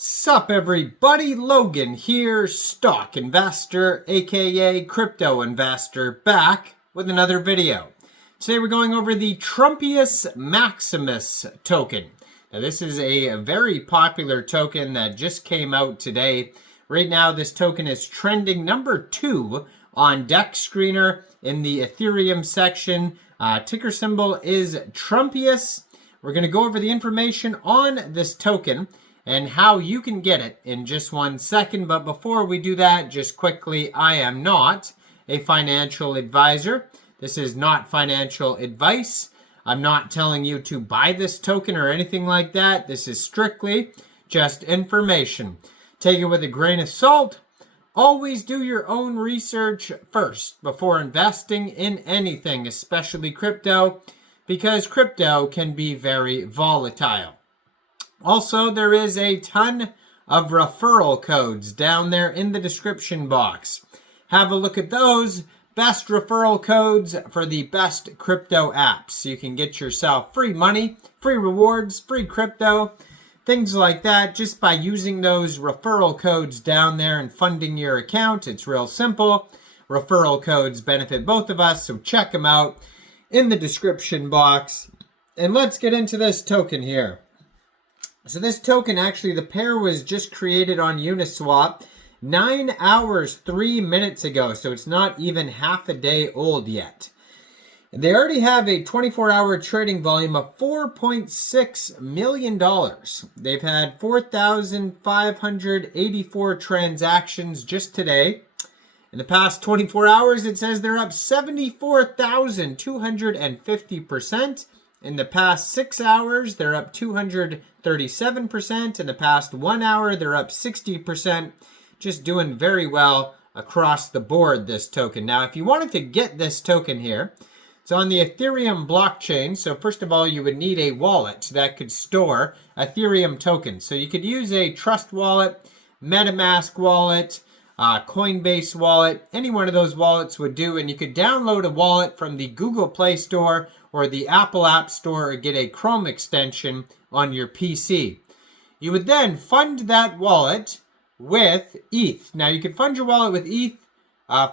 Sup everybody, Logan here, stock investor, aka crypto investor, back with another video. Today we're going over the Trumpius Maximus token. Now this is a very popular token that just came out today. Right now this token is trending number 2 on DEX Screener in the Ethereum section. Ticker symbol is Trumpius. We're going to go over the information on this token and how you can get it in just 1 second. But before we do that, just quickly, I am not a financial advisor. This is not financial advice. I'm not telling you to buy this token or anything like that. This is strictly just information. Take it with a grain of salt. Always do your own research first before investing in anything, especially crypto, because crypto can be very volatile. Also, there is a ton of referral codes down there in the description box. Have a look at those. Best referral codes for the best crypto apps. You can get yourself free money, free rewards, free crypto, things like that just by using those referral codes down there and funding your account. It's real simple. Referral codes benefit both of us, so check them out in the description box. And let's get into this token here. So this token, actually, the pair was just created on Uniswap 9 hours, 3 minutes ago. So it's not even half a day old yet. They already have a 24-hour trading volume of $4.6 million. They've had 4,584 transactions just today. In the past 24 hours, it says they're up 74,250%. In the past 6 hours, they're up 237%. In the past 1 hour, they're up 60%. Just doing very well across the board, this token. Now, if you wanted to get this token here, it's on the Ethereum blockchain. So first of all, you would need a wallet that could store Ethereum tokens. So you could use a Trust wallet, MetaMask wallet, Coinbase wallet. Any one of those wallets would do. And you could download a wallet from the Google Play Store or the Apple App Store, or get a Chrome extension on your PC. You would then fund that wallet with ETH. Now, you can fund your wallet with ETH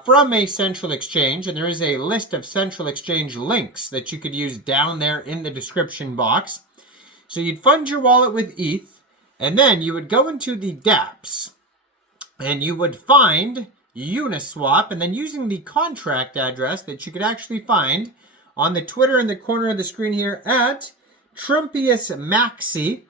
from a central exchange, and there is a list of central exchange links that you could use down there in the description box. So you'd fund your wallet with ETH, and then you would go into the dApps, and you would find Uniswap, and then using the contract address that you could actually find on the Twitter in the corner of the screen here at Trumpius MEXC,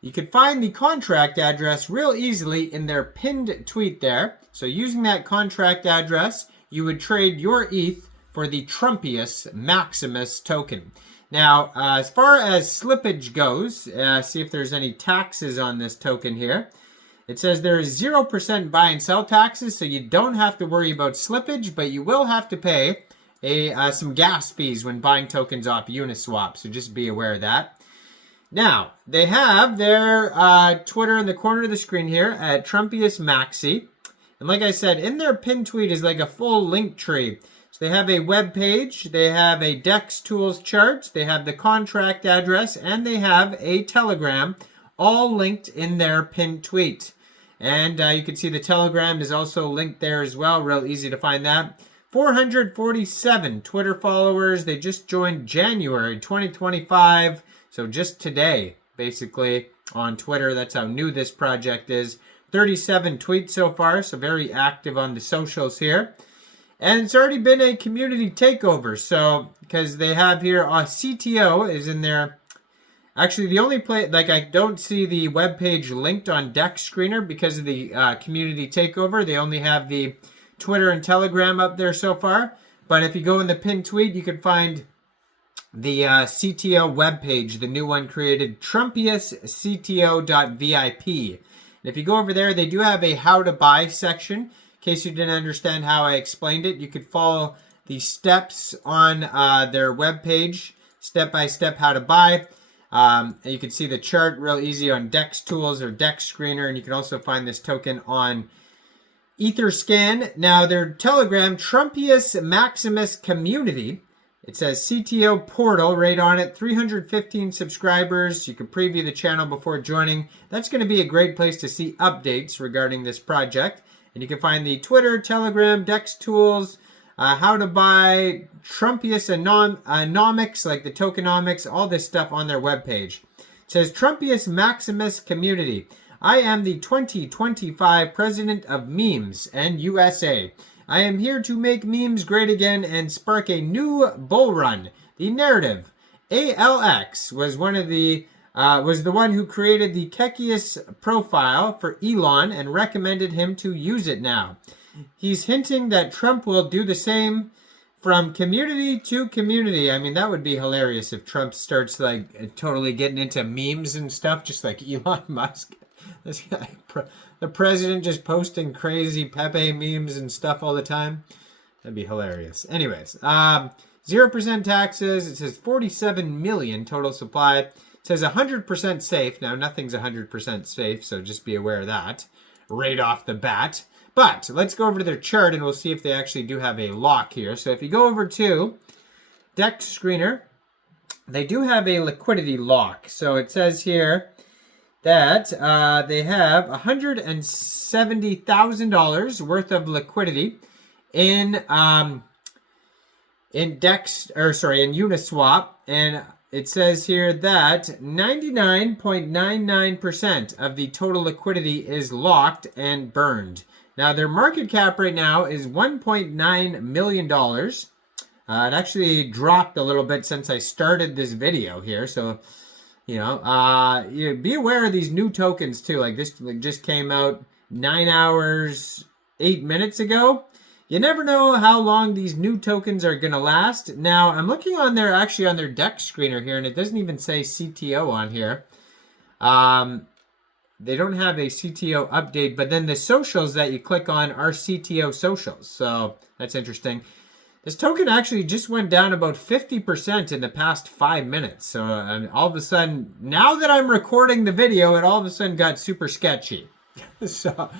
you could find the contract address real easily in their pinned tweet there. So using that contract address, you would trade your ETH for the Trumpius Maximus token. Now, as far as slippage goes, see if there's any taxes on this token here. It says there is 0% buy and sell taxes, so you don't have to worry about slippage, but you will have to pay some gas fees when buying tokens off Uniswap, so just be aware of that. Now, they have their Twitter in the corner of the screen here at Trumpius MEXC. And like I said, in their pinned tweet is like a full link tree. So they have a web page, they have a DEX tools chart, they have the contract address, and they have a Telegram, all linked in their pinned tweet. And you can see the Telegram is also linked there as well, real easy to find that. 447 Twitter followers. They just joined January 2025. So just today, basically, on Twitter. That's how new this project is. 37 tweets so far, so very active on the socials here. And it's already been a community takeover. So, because they have here, CTO is in there. Actually, the only place, like, I don't see the webpage linked on DEX Screener because of the community takeover. They only have the Twitter and Telegram up there so far. But if you go in the pinned tweet, you can find the CTO webpage, the new one created, trumpiuscto.vip. And if you go over there, they do have a how to buy section. In case you didn't understand how I explained it, you could follow the steps on their webpage, step-by-step how to buy. And you can see the chart real easy on DEX Tools or DEX Screener. And you can also find this token on Etherscan. Now, their Telegram, Trumpius Maximus Community, It says CTO portal right on it, 315 subscribers. You can preview the channel before joining. That's going to be a great place to see updates regarding this project. And you can find the Twitter, Telegram, DEX tools, how to buy Trumpius anomics, like the tokenomics, all this stuff on their webpage. It says Trumpius Maximus community. I am the 2025 president of memes and USA. I am here to make memes great again and spark a new bull run. The narrative. ALX was the one who created the Kekius profile for Elon and recommended him to use it now. He's hinting that Trump will do the same from community to community. I mean, that would be hilarious if Trump starts like totally getting into memes and stuff, just like Elon Musk. This guy, the president, just posting crazy Pepe memes and stuff all the time. That'd be hilarious. Anyways, 0% taxes. It says 47 million total supply. It says 100% safe. Now, nothing's 100% safe, so just be aware of that right off the bat. But let's go over to their chart, and we'll see if they actually do have a lock here. So if you go over to DEX Screener, they do have a liquidity lock. So it says here that they have $170,000 worth of liquidity in DEX, in Uniswap, and it says here that 99.99% of the total liquidity is locked and burned. Now their market cap right now is $1.9 million. It actually dropped a little bit since I started this video here, so be aware of these new tokens too. Like this just came out 9 hours, 8 minutes ago. You never know how long these new tokens are going to last. Now, I'm looking on their DEX screener here, and it doesn't even say CTO on here. They don't have a CTO update, but then the socials that you click on are CTO socials. So that's interesting. This token actually just went down about 50% in the past 5 minutes. So all of a sudden, now that I'm recording the video, it all of a sudden got super sketchy. So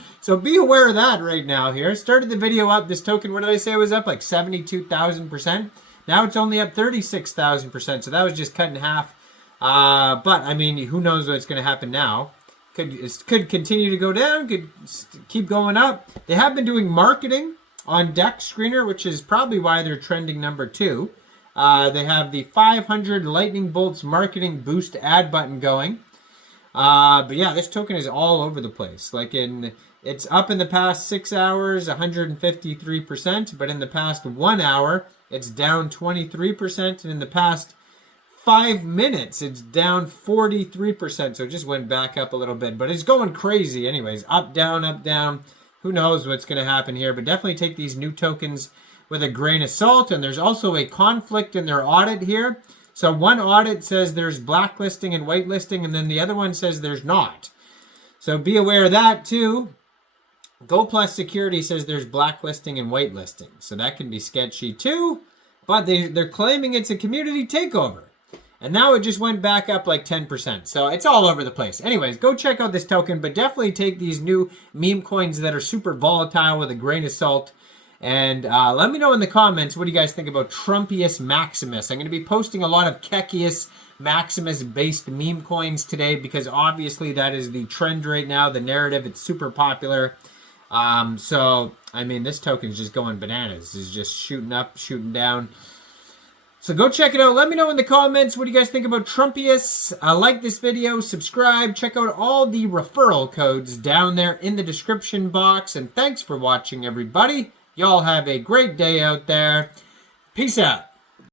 be aware of that right now here. Started the video up. This token, what did I say it was up? Like 72,000%. Now it's only up 36,000%. So that was just cut in half. But, I mean, who knows what's going to happen now. Could continue to go down. Could keep going up. They have been doing marketing on DEX Screener, which is probably why they're trending number 2. They have the 500 lightning bolts marketing boost ad button going. But yeah, this token is all over the place. It's up in the past 6 hours, 153%, but in the past 1 hour, it's down 23%, and in the past 5 minutes, it's down 43%. So it just went back up a little bit, but it's going crazy anyways. Up, down, up, down. Who knows what's going to happen here, but definitely take these new tokens with a grain of salt. And there's also a conflict in their audit here. So one audit says there's blacklisting and whitelisting, and then the other one says there's not. So be aware of that too. GoPlus Security says there's blacklisting and whitelisting. So that can be sketchy too, but they're claiming it's a community takeover. And now it just went back up like 10%. So it's all over the place. Anyways, go check out this token, but definitely take these new meme coins that are super volatile with a grain of salt. And let me know in the comments, what do you guys think about Trumpius Maximus? I'm going to be posting a lot of Kekius Maximus-based meme coins today because obviously that is the trend right now, the narrative. It's super popular. So, I mean, this token is just going bananas. It's just shooting up, shooting down. So go check it out. Let me know in the comments, what do you guys think about Trumpius? Like this video, subscribe, check out all the referral codes down there in the description box. And thanks for watching, everybody. Y'all have a great day out there. Peace out.